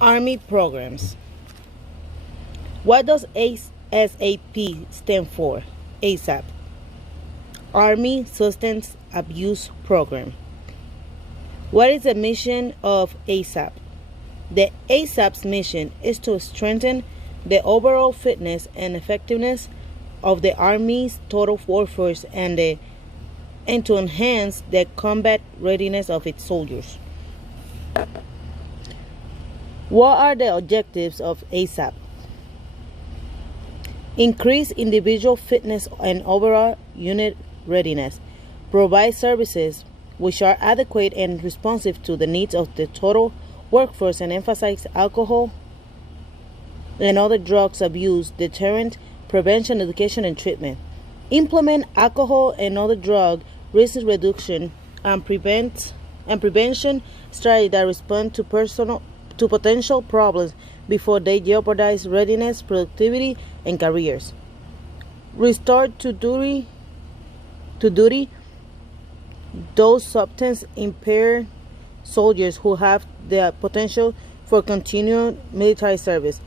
Army programs. What does ASAP stand for? ASAP. Army Substance Abuse Program. What is the mission of ASAP? The ASAP's mission is to strengthen the overall fitness and effectiveness of the Army's total workforce and to enhance the combat readiness of its soldiers. What are the objectives of ASAP? Increase individual fitness and overall unit readiness. Provide services which are adequate and responsive to the needs of the total workforce and emphasize alcohol and other drugs abuse, deterrent, prevention, education, and treatment. Implement alcohol and other drug risk reduction and prevention strategies that respond to potential problems before they jeopardize readiness, productivity, and careers. Restore to duty those substance impaired soldiers who have the potential for continued military service.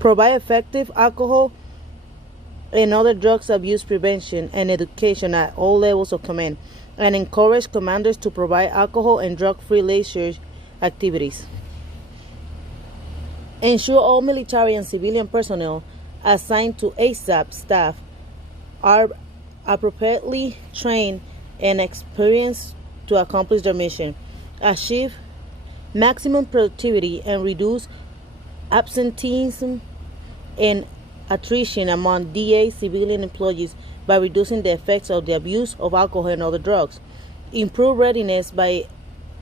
Provide effective alcohol and other drugs abuse prevention and education at all levels of command, and encourage commanders to provide alcohol and drug-free leisure activities. Ensure all military and civilian personnel assigned to ASAP staff are appropriately trained and experienced to accomplish their mission. Achieve maximum productivity and reduce absenteeism and attrition among DA civilian employees by reducing the effects of the abuse of alcohol and other drugs. Improve readiness by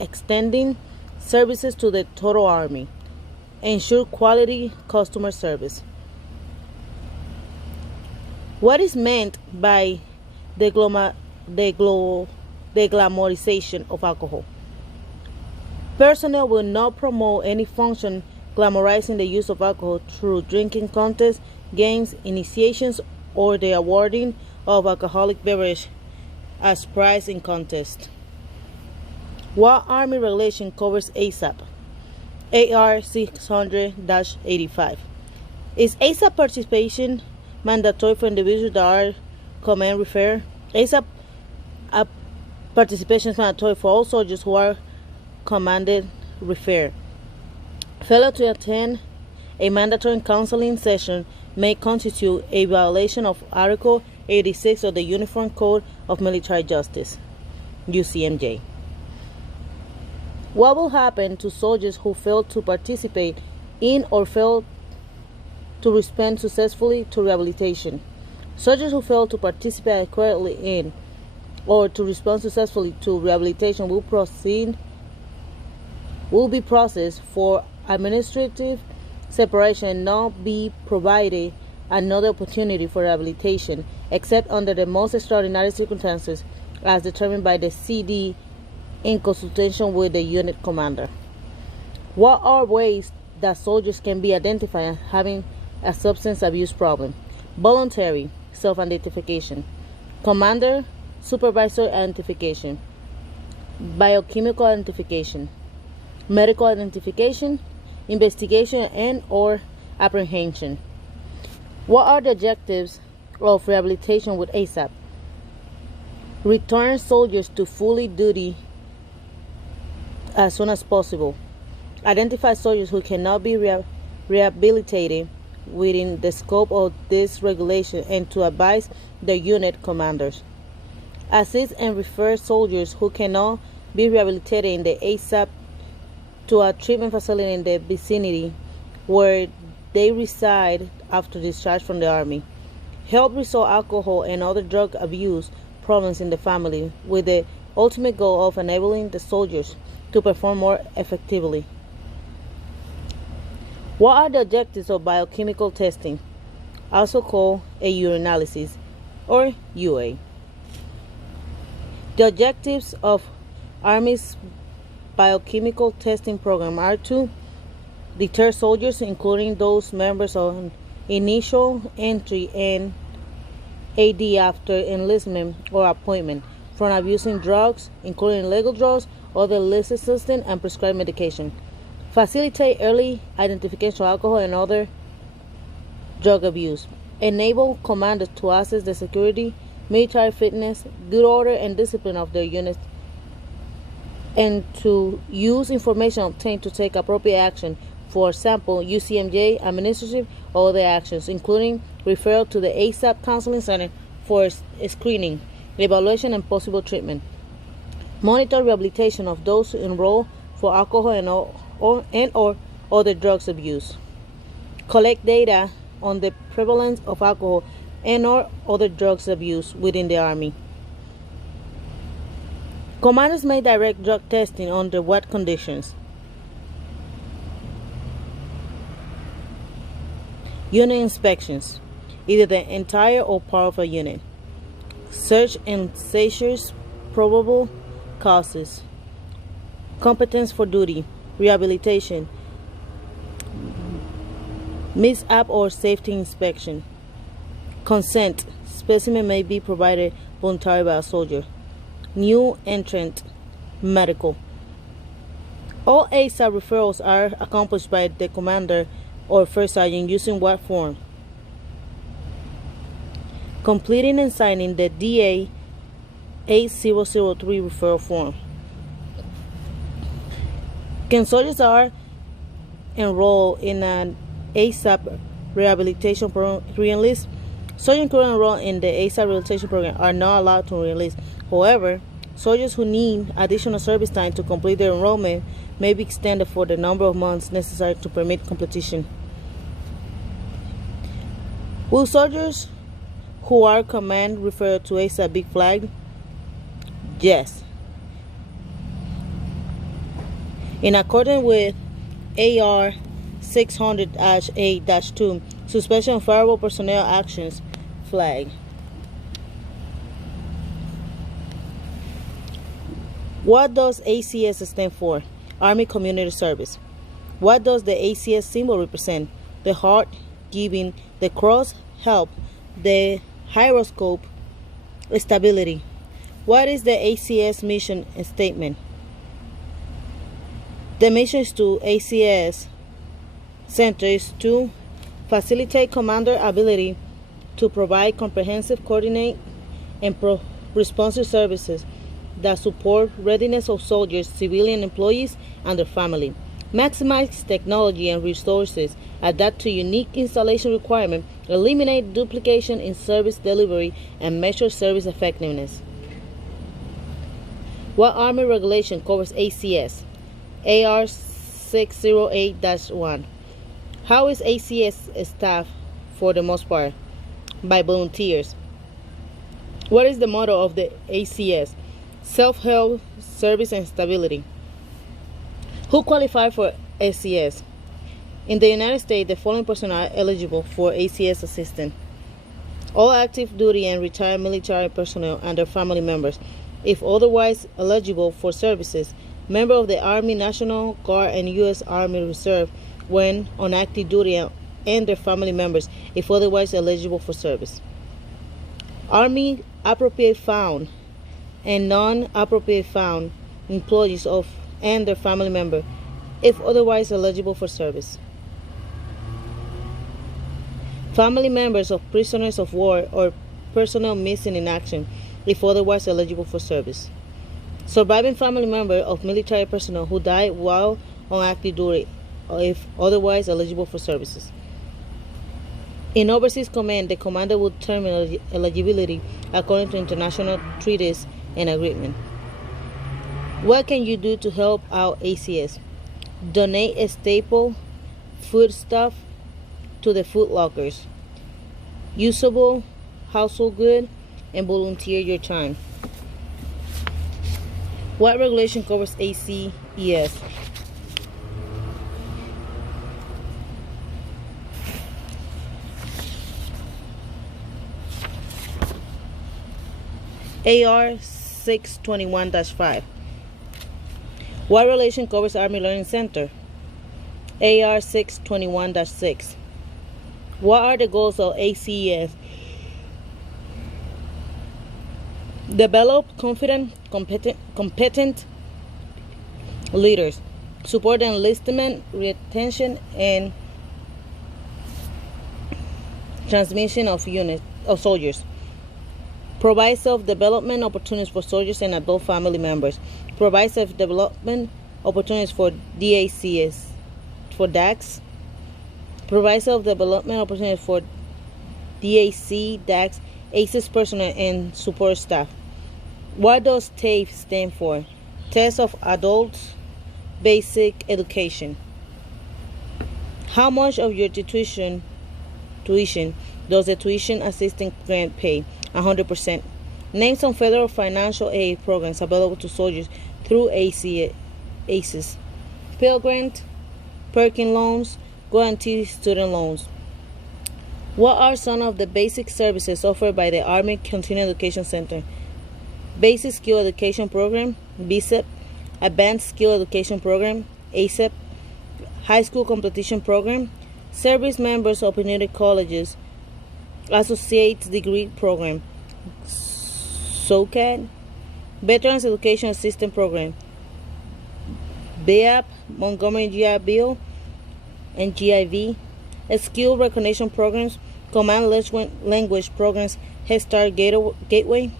extending services to the total Army. Ensure quality customer service. What is meant by the glamorization of alcohol? Personnel will not promote any function glamorizing the use of alcohol through drinking contests, games, initiations, or the awarding of alcoholic beverage as prize in contest. What Army regulation covers ASAP? AR 600-85. Is ASAP participation mandatory for individuals that are command refer? ASAP participation is mandatory for all soldiers who are commanded refer. Failure to attend a mandatory counseling session may constitute a violation of Article 86 of the Uniform Code of Military Justice, UCMJ. What will happen to soldiers who fail to participate in or fail to respond successfully to rehabilitation? Soldiers who fail to participate adequately in or to respond successfully to rehabilitation will be processed for administrative separation and not be provided another opportunity for rehabilitation except under the most extraordinary circumstances as determined by the CD in consultation with the unit commander. What are ways that soldiers can be identified as having a substance abuse problem? Voluntary self-identification, commander supervisor identification, biochemical identification, medical identification, investigation and or apprehension. What are the objectives of rehabilitation with ASAP? Return soldiers to fully duty as soon as possible. Identify soldiers who cannot be rehabilitated within the scope of this regulation and to advise the unit commanders. Assist and refer soldiers who cannot be rehabilitated in the ASAP to a treatment facility in the vicinity where they reside after discharge from the Army. Help resolve alcohol and other drug abuse problems in the family with the ultimate goal of enabling the soldiers to perform more effectively. What are the objectives of biochemical testing, also called a urinalysis or UA? The objectives of Army's biochemical testing program are to deter soldiers, including those members of initial entry and AD after enlistment or appointment, from abusing drugs, including legal drugs, other illicit substances, and prescribed medication. Facilitate early identification of alcohol and other drug abuse. Enable commanders to assess the security, military fitness, good order, and discipline of their units, and to use information obtained to take appropriate action. For example, UCMJ, administrative, or other actions, including referral to the ASAP Counseling Center for screening, evaluation, and possible treatment. Monitor rehabilitation of those enrolled for alcohol and/or other drugs abuse. Collect data on the prevalence of alcohol and/or other drugs abuse within the Army. Commanders may direct drug testing under what conditions? Unit inspections, either the entire or part of a unit. Search and seizures, probable causes. Competence for duty, rehabilitation, mishap or safety inspection. Consent, specimen may be provided voluntarily by a soldier. New entrant, medical. All ASAP referrals are accomplished by the commander or first sergeant using what form? Completing and signing the DA 8003 referral form. Can soldiers are enrolled in an ASAP rehabilitation program re-enlist? Soldiers currently enrolled in the ASAP rehabilitation program are not allowed to re-enlist. However, soldiers who need additional service time to complete their enrollment may be extended for the number of months necessary to permit completion. Will soldiers who are command refer to ASAP be flagged? Yes. In accordance with AR 600-8-2, suspension of fireable personnel actions, flag. What does ACS stand for? Army Community Service. What does the ACS symbol represent? The heart, giving, the cross, help, the gyroscope, stability. What is the ACS mission statement? The mission is to ACS Center is to facilitate commander ability to provide comprehensive, coordinate, and responsive services that support readiness of soldiers, civilian employees, and their family. Maximize technology and resources, adapt to unique installation requirements, eliminate duplication in service delivery, and measure service effectiveness. What Army regulation covers ACS? AR 608-1. How is ACS staffed for the most part? By volunteers. What is the motto of the ACS? Self-help, service, and stability. Who qualify for ACS? In the United States, the following personnel are eligible for ACS assistance: all active duty and retired military personnel and their family members, if otherwise eligible for services, member of the Army National Guard and U.S. Army Reserve when on active duty, and their family members, if otherwise eligible for service. Army appropriate found and non-appropriate found employees of and their family member, if otherwise eligible for service. Family members of prisoners of war or personnel missing in action, if otherwise eligible for service. Surviving family member of military personnel who died while on active duty, if otherwise eligible for services. In overseas command, the commander will determine eligibility according to international treaties and agreement. What can you do to help out ACS? Donate a staple foodstuff to the food lockers, usable household good, and volunteer your time. What regulation covers ACES? AR 621-5. What relation covers Army Learning Center? AR 621-6. What are the goals of ACES? Develop confident, competent leaders. support the enlistment, retention, and transmission of soldiers. Provide self-development opportunities for soldiers and adult family members. Provide self-development opportunities for DACs. Provide self-development opportunities for DAC, DACs, ACES personnel, and support staff. What does TAFE stand for? Test of Adult Basic Education. How much of your tuition does the tuition assistance grant pay? 100%. Name some federal financial aid programs available to soldiers through ACES. Pell Grant, Perkin loans, guaranteed student loans. What are some of the basic services offered by the Army Continuing Education Center? Basic Skill Education Program, BSEP, Advanced Skill Education Program, ASEP, High School Competition Program, Service Members Opportunity Colleges, Associate's Degree Program, SOCAD, Veterans Education Assistance Program, BEAP, Montgomery GI Bill, and GIV, Skill Recognition Programs, Command Language Programs, Head Start Gateway,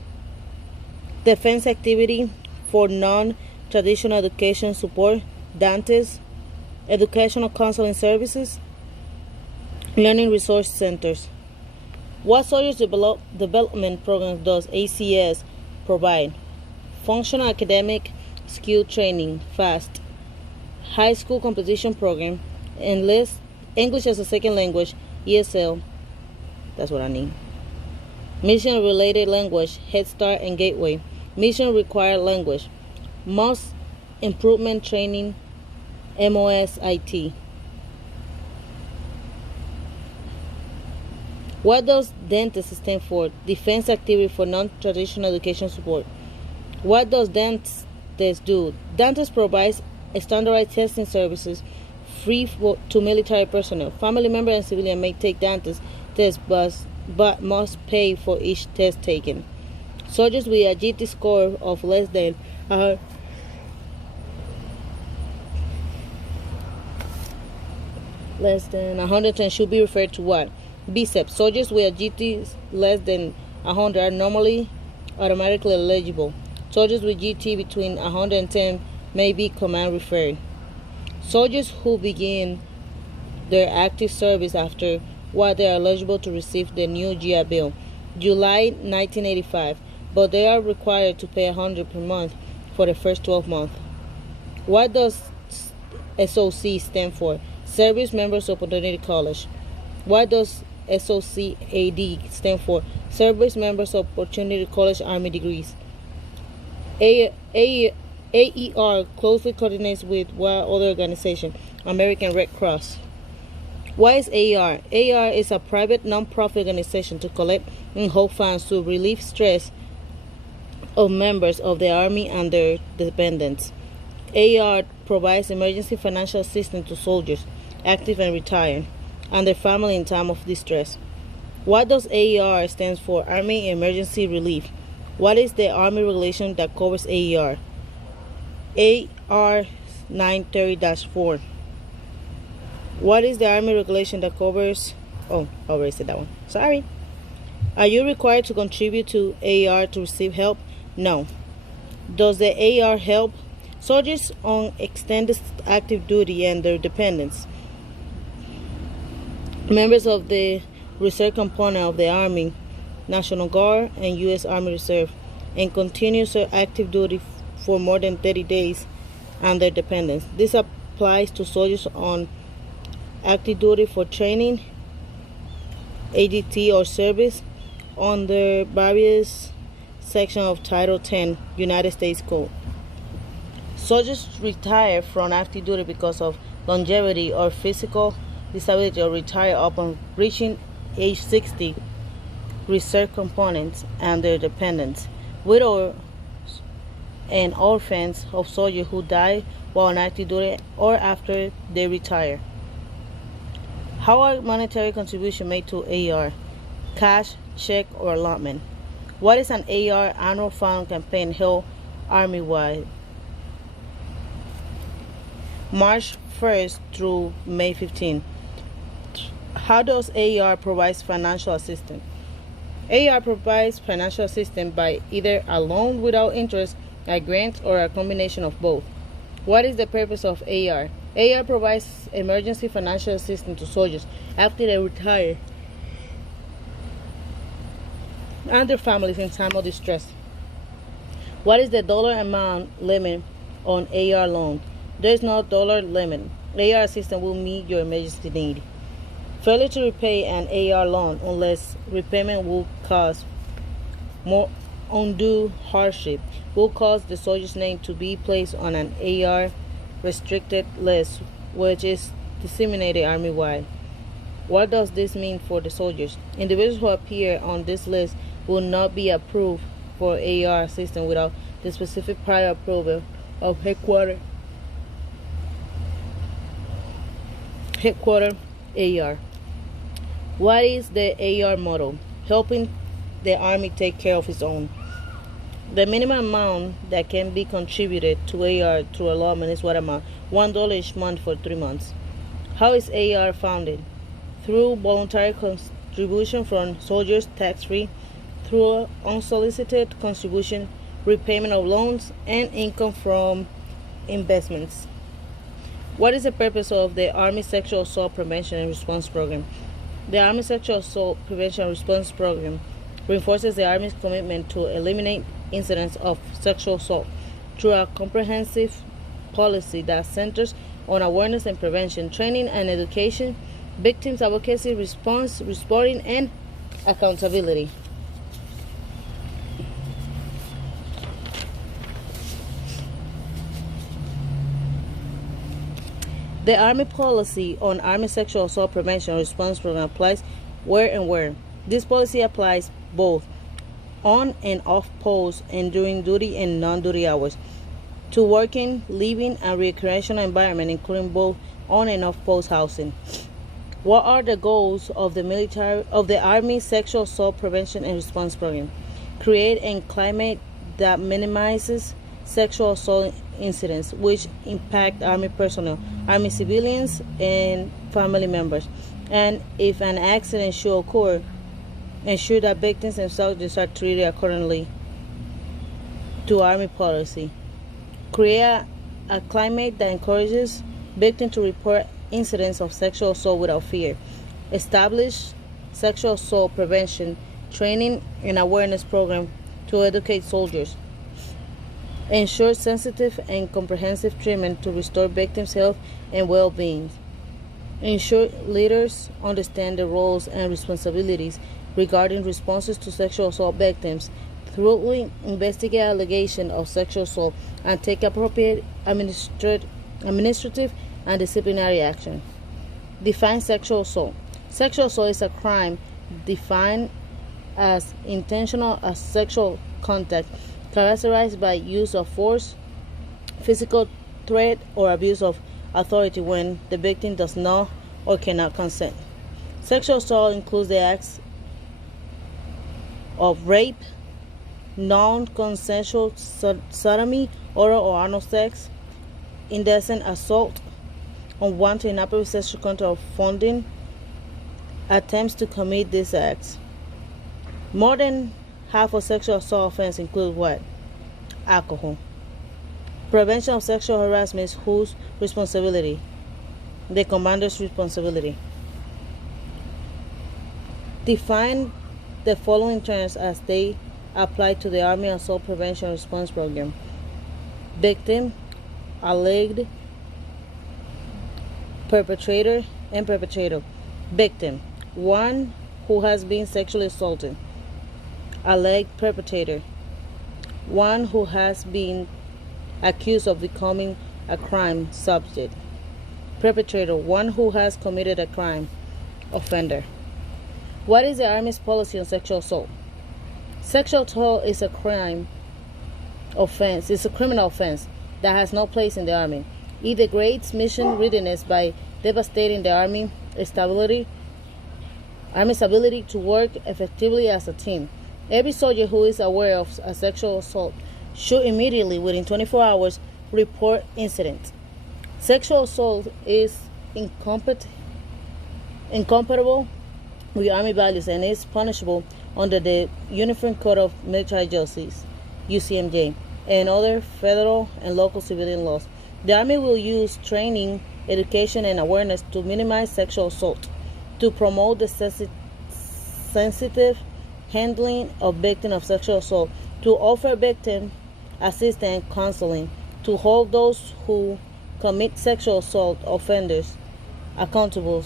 Defense Activity for Non-Traditional Education Support, DANTES, Educational Counseling Services, Learning Resource Centers. What Soldiers Development Programs does ACS provide? Functional Academic Skill Training, FAST, High School Competition Program, Enlist, English as a Second Language, ESL, that's what I need. Mission Related Language, Head Start and Gateway. Mission Required Language, Most Improvement Training, MOSIT. What does DANTES stand for? Defense Activity for Non-Traditional Education Support. What does DANTES do? DANTES provides standardized testing services free to military personnel. Family members and civilians may take DANTES tests but must pay for each test taken. Soldiers with a GT score of less than 110 should be referred to what? BSEP. Soldiers with a GT less than 100 are normally automatically eligible. Soldiers with GT between 110 may be command referred. Soldiers who begin their active service after what they are eligible to receive the new GI Bill, July 1985, but they are required to pay $100 per month for the first 12 months. What does SOC stand for? Service Members Opportunity College. What does SOCAD stand for? Service Members Opportunity College Army Degrees. AER closely coordinates with what other organization? American Red Cross. What is AER? AER is a private non-profit organization to collect and hold funds to relieve stress of members of the Army and their dependents. AER provides emergency financial assistance to soldiers, active and retired, and their family in time of distress. What does AER stand for? Army Emergency Relief. What is the Army regulation that covers AER? AR 930-4. What is the Army regulation that covers... Oh, I already said that one. Sorry. Are you required to contribute to AER to receive help? No. Does the AER help soldiers on extended active duty and their dependents, members of the reserve component of the Army, National Guard, and U.S. Army Reserve, and continuous active duty for more than 30 days and their dependents? This applies to soldiers on active duty for training, ADT, or service under various sections of Title 10 United States Code. Soldiers retire from active duty because of longevity or physical disability or retire upon reaching age 60. Reserve components and their dependents, widows and orphans of soldiers who die while on active duty or after they retire. How are monetary contributions made to AER? Cash, check, or allotment? What is an AER annual fund campaign held Army-wide? March 1st through May 15th. How does AER provide financial assistance? AER provides financial assistance by either a loan without interest, a grant, or a combination of both. What is the purpose of AER? AER provides emergency financial assistance to soldiers after they retire and their families in time of distress. What is the dollar amount limit on AER loan? There is no dollar limit. AER assistance will meet your emergency need. Failure to repay an AER loan unless repayment will cause more undue hardship will cause the soldier's name to be placed on an AER restricted list, which is disseminated Army-wide. What does this mean for the soldiers? Individuals who appear on this list will not be approved for AER assistance without the specific prior approval of headquarters AER. What is the AER model? Helping the Army take care of its own. The minimum amount that can be contributed to AER through allotment is what amount? $1 each month for 3 months. How is AER funded? Through voluntary contribution from soldiers, tax-free, through unsolicited contribution, repayment of loans, and income from investments. What is the purpose of the Army Sexual Assault Prevention and Response Program? The Army Sexual Assault Prevention and Response Program reinforces the Army's commitment to eliminate incidents of sexual assault through a comprehensive policy that centers on awareness and prevention, training and education, victims advocacy, response, reporting, and accountability. The Army policy on Army Sexual Assault Prevention and Response Program applies where and where. This policy applies both on and off post and during duty and non-duty hours, to working, living, and recreational environment, including both on and off post housing. What are the goals of the Army Sexual Assault Prevention and Response Program? Create a climate that minimizes sexual assault incidents which impact Army personnel, Army civilians, and family members. And if an accident should occur, ensure that victims and soldiers are treated accordingly to Army policy. Create a climate that encourages victims to report incidents of sexual assault without fear. Establish sexual assault prevention, training, and awareness program to educate soldiers. Ensure sensitive and comprehensive treatment to restore victims' health and well-being. Ensure leaders understand the roles and responsibilities regarding responses to sexual assault victims. Thoroughly investigate allegations of sexual assault and take appropriate administrative and disciplinary action. Define sexual assault. Sexual assault is a crime defined as intentional sexual contact characterized by use of force, physical threat, or abuse of authority when the victim does not or cannot consent. Sexual assault includes the acts of rape, non-consensual sodomy, oral or anal sex, indecent assault, unwanted inappropriate sexual contact, or funding attempts to commit these acts. More than half of sexual assault offenses include what? Alcohol. Prevention of sexual harassment is whose responsibility? The commander's responsibility. Define the following terms as they apply to the Army Assault Prevention and Response Program. Victim, alleged, perpetrator, and perpetrator. Victim, one who has been sexually assaulted. Alleged perpetrator, one who has been accused of becoming a crime subject. Perpetrator, one who has committed a crime. Offender. What is the Army's policy on sexual assault? Sexual assault is a crime offense. It's a criminal offense that has no place in the Army. It degrades mission readiness by devastating the Army's ability to work effectively as a team. Every soldier who is aware of a sexual assault should immediately, within 24 hours, report incidents. Sexual assault is incompatible with Army values and is punishable under the Uniform Code of Military Justice, UCMJ, and other federal and local civilian laws. The Army will use training, education, and awareness to minimize sexual assault, to promote the sensitive handling of victims of sexual assault, to offer victim assistance and counseling, to hold those who commit sexual assault offenders accountable,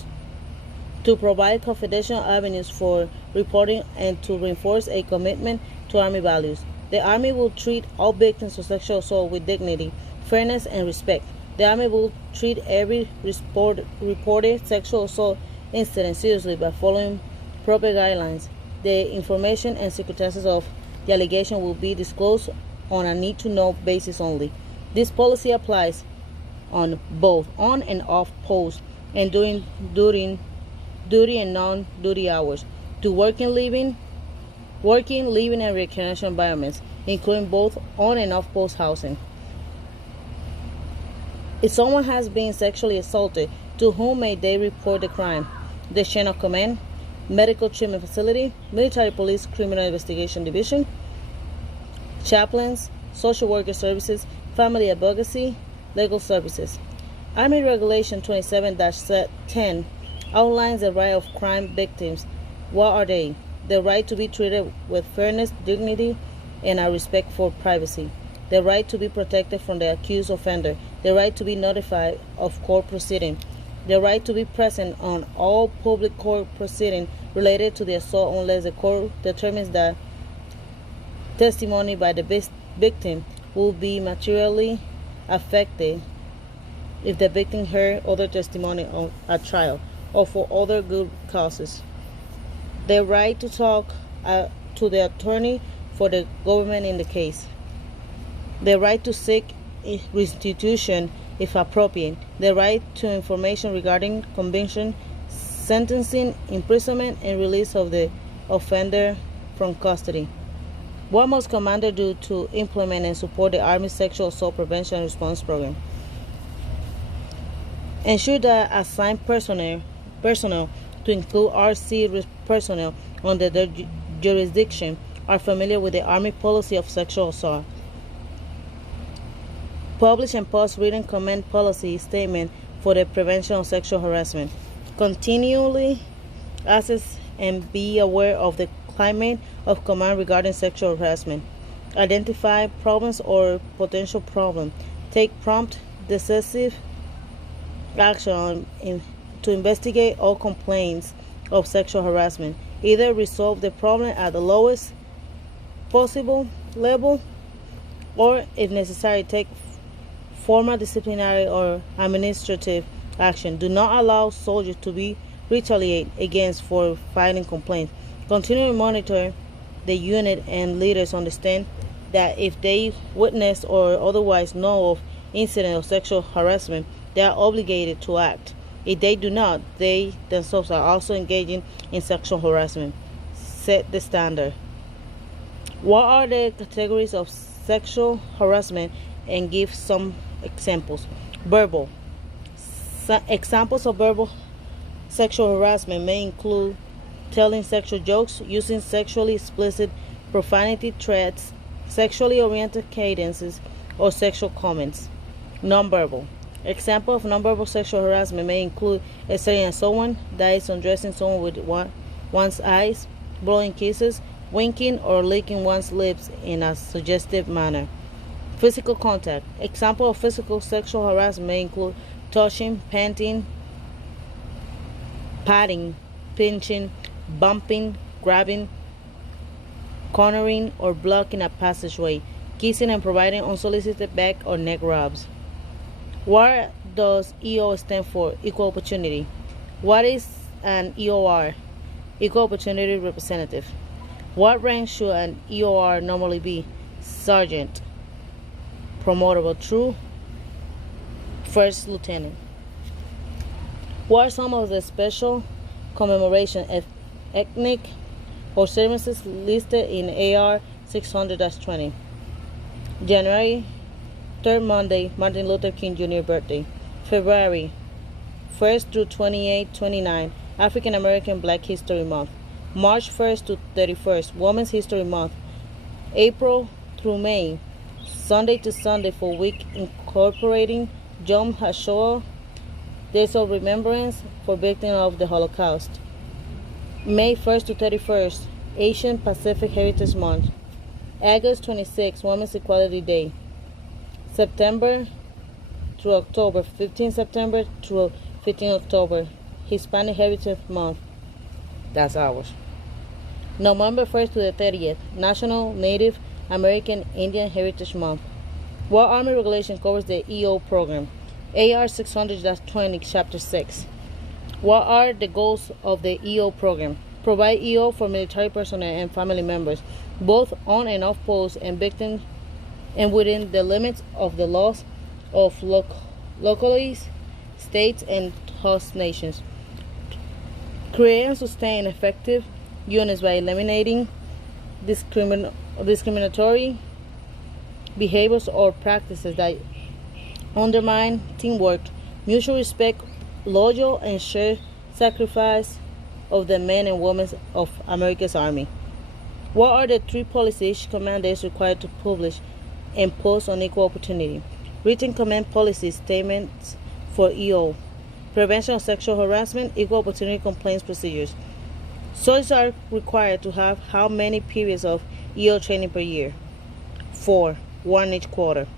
to provide confidential avenues for reporting, and to reinforce a commitment to Army values. The Army will treat all victims of sexual assault with dignity, fairness, and respect. The Army will treat every reported sexual assault incident seriously by following proper guidelines. The information and circumstances of the allegation will be disclosed on a need-to-know basis only. This policy applies on both on and off post and during duty and non-duty hours, to working, living, and recreational environments, including both on and off post housing. If someone has been sexually assaulted, to whom may they report the crime? The chain of command: medical treatment facility, military police criminal investigation division, chaplains, social worker services, family advocacy, legal services. Army Regulation 27-10 outlines the right of crime victims. What are they? The right to be treated with fairness, dignity, and a respect for privacy. The right to be protected from the accused offender. The right to be notified of court proceeding. The right to be present on all public court proceedings related to the assault unless the court determines that testimony by the victim will be materially affected if the victim heard other testimony at trial or for other good causes. The right to talk to the attorney for the government in the case. The right to seek restitution if appropriate. The right to information regarding conviction, sentencing, imprisonment, and release of the offender from custody. What must Commander do to implement and support the Army Sexual Assault Prevention and Response Program? Ensure that assigned personnel, to include RC personnel under their jurisdiction, are familiar with the Army policy of sexual assault. Publish and post written command policy statement for the prevention of sexual harassment. Continually assess and be aware of the climate of command regarding sexual harassment. Identify problems or potential problems. Take prompt, decisive action to investigate all complaints of sexual harassment. Either resolve the problem at the lowest possible level, or if necessary, take formal disciplinary or administrative action. Do not allow soldiers to be retaliated against for filing complaints. Continue to monitor the unit, and leaders understand that if they witness or otherwise know of incidents of sexual harassment, they are obligated to act. If they do not, they themselves are also engaging in sexual harassment. Set the standard. What are the categories of sexual harassment, and give some examples? Verbal. Examples of verbal sexual harassment may include telling sexual jokes, using sexually explicit profanity threats, sexually oriented cadences, or sexual comments. Nonverbal. Example of nonverbal sexual harassment may include staring at someone, that is, undressing someone with one's eyes, blowing kisses, winking, or licking one's lips in a suggestive manner. Physical contact. Example of physical sexual harassment may include touching, panting, patting, pinching, bumping, grabbing, cornering, or blocking a passageway, kissing and providing unsolicited back or neck rubs. What does EO stand for? Equal opportunity. What is an EOR? Equal opportunity representative. What rank should an EOR normally be? Sergeant. Promotable through first lieutenant. What are some of the special commemoration ethnic or services listed in AR 600-20? January 3rd Monday, Martin Luther King Jr. birthday. February 1st through 28, 29, African American Black History Month. March 1st to 31st, Women's History Month. April through May, Sunday to Sunday for Week incorporating Yom HaShoah, Days of Remembrance for Victims of the Holocaust. May 1st to 31st, Asian Pacific Heritage Month. August 26th, Women's Equality Day. September through October, 15 September through 15 October, Hispanic Heritage Month. That's ours. November 1st to the 30th, National Native American Indian Heritage Month. World Army Regulation covers the EO program. AR 600-20, Chapter 6. What are the goals of the EO program? Provide EO for military personnel and family members, both on and off post, and victims, and within the limits of the laws of localities, states, and host nations. Create and sustain effective units by eliminating discriminatory behaviors or practices that undermine teamwork, mutual respect, loyal and shared sacrifice of the men and women of America's Army. What are the 3 policies each commander is required to publish and post on equal opportunity? Written command policy statements for EO. Prevention of sexual harassment, equal opportunity complaints procedures. Soldiers are required to have how many periods of EO training per year? 4, 1 each quarter.